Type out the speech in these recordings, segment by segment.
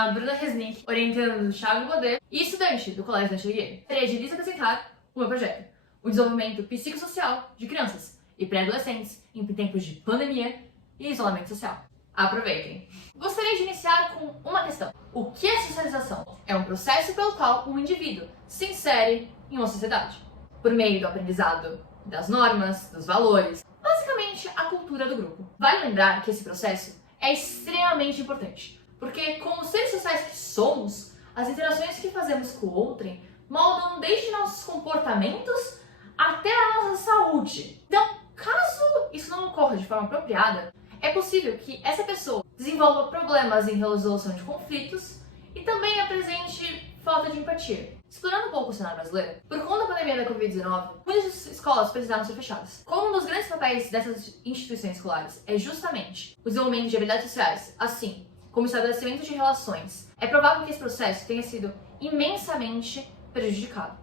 a Bruna Resnick, orientando do Thiago Godet e estudante do Colégio da Chantilly. Terei de lhes apresentar o meu projeto, o desenvolvimento psicossocial de crianças e pré-adolescentes em tempos de pandemia e isolamento social. Aproveitem! Gostaria de iniciar com uma questão. O que é socialização? É um processo pelo qual um indivíduo se insere em uma sociedade, por meio do aprendizado das normas, dos valores, basicamente a cultura do grupo. Vale lembrar que esse processo é extremamente importante, porque como seres sociais que somos, as interações que fazemos com o outrem moldam desde nossos comportamentos até a nossa saúde. Então, caso isso não ocorra de forma apropriada, é possível que essa pessoa desenvolva problemas em resolução de conflitos e também apresente falta de empatia. Explorando um pouco o cenário brasileiro, por conta da pandemia da Covid-19, muitas escolas precisaram ser fechadas. Como um dos grandes papéis dessas instituições escolares é justamente o desenvolvimento de habilidades sociais, assim como o estabelecimento de relações, é provável que esse processo tenha sido imensamente prejudicado.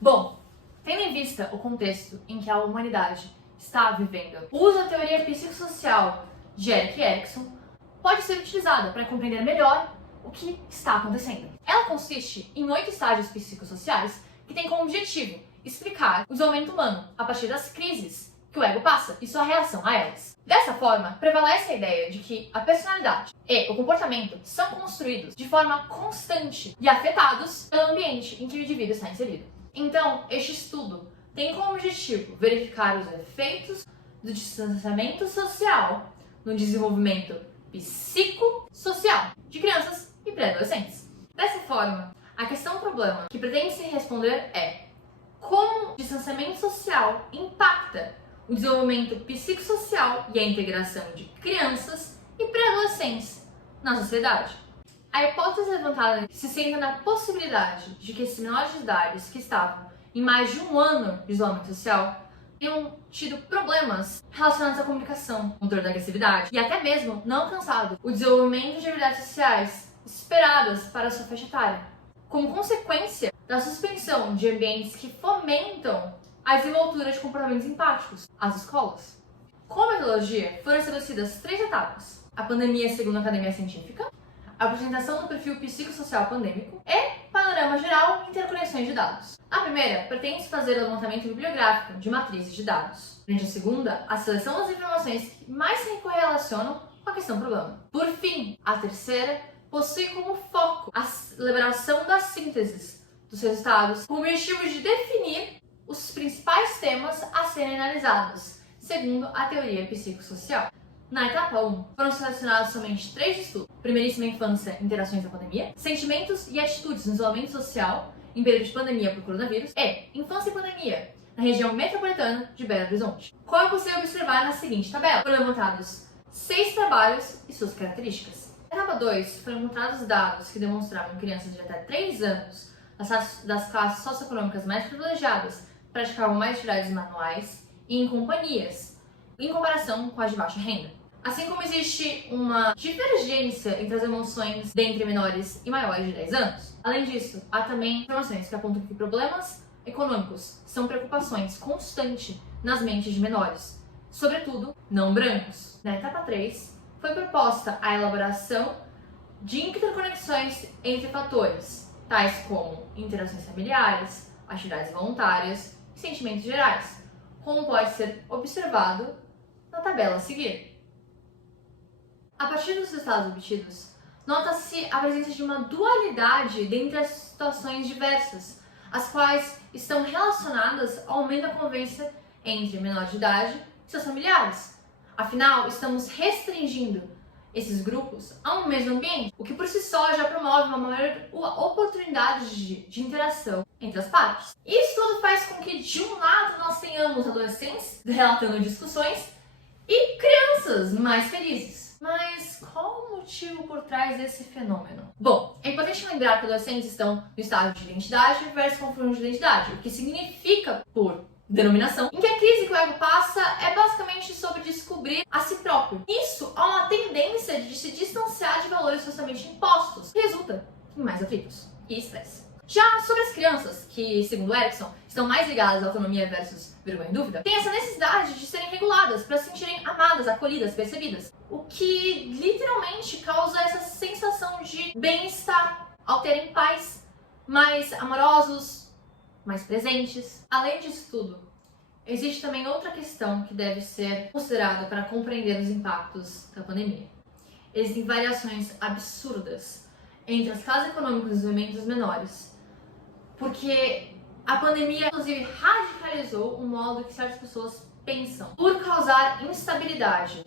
Bom, tendo em vista o contexto em que a humanidade está vivendo, o uso da teoria psicossocial de Erik Erikson pode ser utilizada para compreender melhor o que está acontecendo. Ela consiste em 8 estágios psicossociais que têm como objetivo explicar o desenvolvimento humano a partir das crises que o ego passa e sua reação a elas. Dessa forma, prevalece a ideia de que a personalidade e o comportamento são construídos de forma constante e afetados pelo ambiente em que o indivíduo está inserido. Então, este estudo tem como objetivo verificar os efeitos do distanciamento social no desenvolvimento psicossocial de crianças e pré-adolescentes. Dessa forma, a questão-problema que pretende-se responder é como o distanciamento social impacta o desenvolvimento psicossocial e a integração de crianças e pré-adolescentes na sociedade. A hipótese levantada se centra na possibilidade de que esses menores de idade que estavam em mais de um ano de isolamento social tenham tido problemas relacionados à comunicação, controle da agressividade e até mesmo não alcançado o desenvolvimento de habilidades sociais esperadas para a sua faixa etária, como consequência da suspensão de ambientes que fomentam a desenvoltura de comportamentos empáticos às escolas. Com a metodologia, foram estabelecidas 3 etapas: a pandemia segundo a academia científica, a apresentação do perfil psicossocial pandêmico e panorama geral e interconexões de dados. A primeira pretende fazer o levantamento bibliográfico de matrizes de dados. Durante a segunda, a seleção das informações que mais se correlacionam com a questão-problema. Por fim, a terceira possui como foco a elaboração das sínteses dos resultados, com o objetivo de definir os principais temas a serem analisados, segundo a teoria psicossocial. Na etapa 1, foram selecionados somente 3 estudos: primeiríssima infância, interações da pandemia, sentimentos e atitudes no isolamento social em período de pandemia por coronavírus e infância e pandemia na região metropolitana de Belo Horizonte. Como é possível observar na seguinte tabela, foram levantados 6 trabalhos e suas características. Na etapa 2, foram encontrados dados que demonstravam que crianças de até 3 anos das classes socioeconômicas mais privilegiadas praticavam mais atividades manuais e em companhias, em comparação com as de baixa renda. Assim como existe uma divergência entre as emoções dentre menores e maiores de 10 anos. Além disso, há também informações que apontam que problemas econômicos são preocupações constantes nas mentes de menores, sobretudo não brancos. Na etapa 3, foi proposta a elaboração de interconexões entre fatores, tais como interações familiares, atividades voluntárias e sentimentos gerais, como pode ser observado na tabela a seguir. A partir dos resultados obtidos, nota-se a presença de uma dualidade dentre as situações diversas, as quais estão relacionadas ao aumento da convivência entre menores de idade e seus familiares. Afinal, estamos restringindo esses grupos a um mesmo ambiente, o que por si só já promove uma maior oportunidade de interação entre as partes. Isso tudo faz com que, de um lado, nós tenhamos adolescentes relatando discussões e crianças mais felizes. Mas qual o motivo por trás desse fenômeno? Bom, é importante lembrar que adolescentes estão no estágio de identidade versus confronto de identidade, o que significa, por denominação, em que a crise que o ego passa é basicamente sobre descobrir a si próprio. Isso há uma tendência de se distanciar de valores socialmente impostos, que resulta em mais atritos e estresse. Já sobre as crianças, que, segundo Erikson, estão mais ligadas à autonomia versus vergonha e dúvida, tem essa necessidade de serem reguladas para se sentirem amadas, acolhidas, percebidas, o que literalmente causa essa sensação bem-estar, ao terem pais mais amorosos, mais presentes. Além disso tudo, existe também outra questão que deve ser considerada para compreender os impactos da pandemia. Existem variações absurdas entre as classes econômicas dos movimentos menores, porque a pandemia, inclusive, radicalizou o modo que certas pessoas pensam, por causar instabilidade,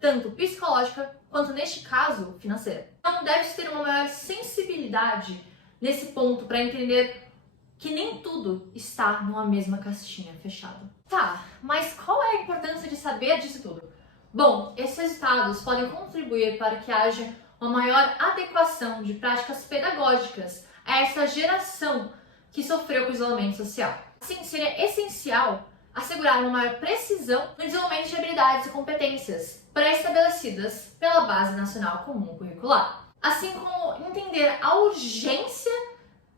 tanto psicológica quanto, neste caso, financeira. Então, deve-se ter uma maior sensibilidade nesse ponto para entender que nem tudo está numa mesma caixinha fechada. Tá, mas qual é a importância de saber disso tudo? Bom, esses resultados podem contribuir para que haja uma maior adequação de práticas pedagógicas a essa geração que sofreu com o isolamento social. Assim, seria essencial assegurar uma maior precisão no desenvolvimento de habilidades e competências pré-estabelecidas pela Base Nacional Comum Curricular, assim como entender a urgência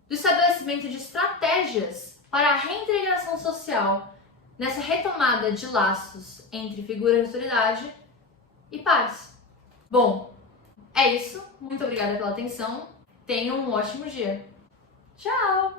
do estabelecimento de estratégias para a reintegração social nessa retomada de laços entre figuras de autoridade e pares. Bom, é isso. Muito obrigada pela atenção. Tenha um ótimo dia. Tchau!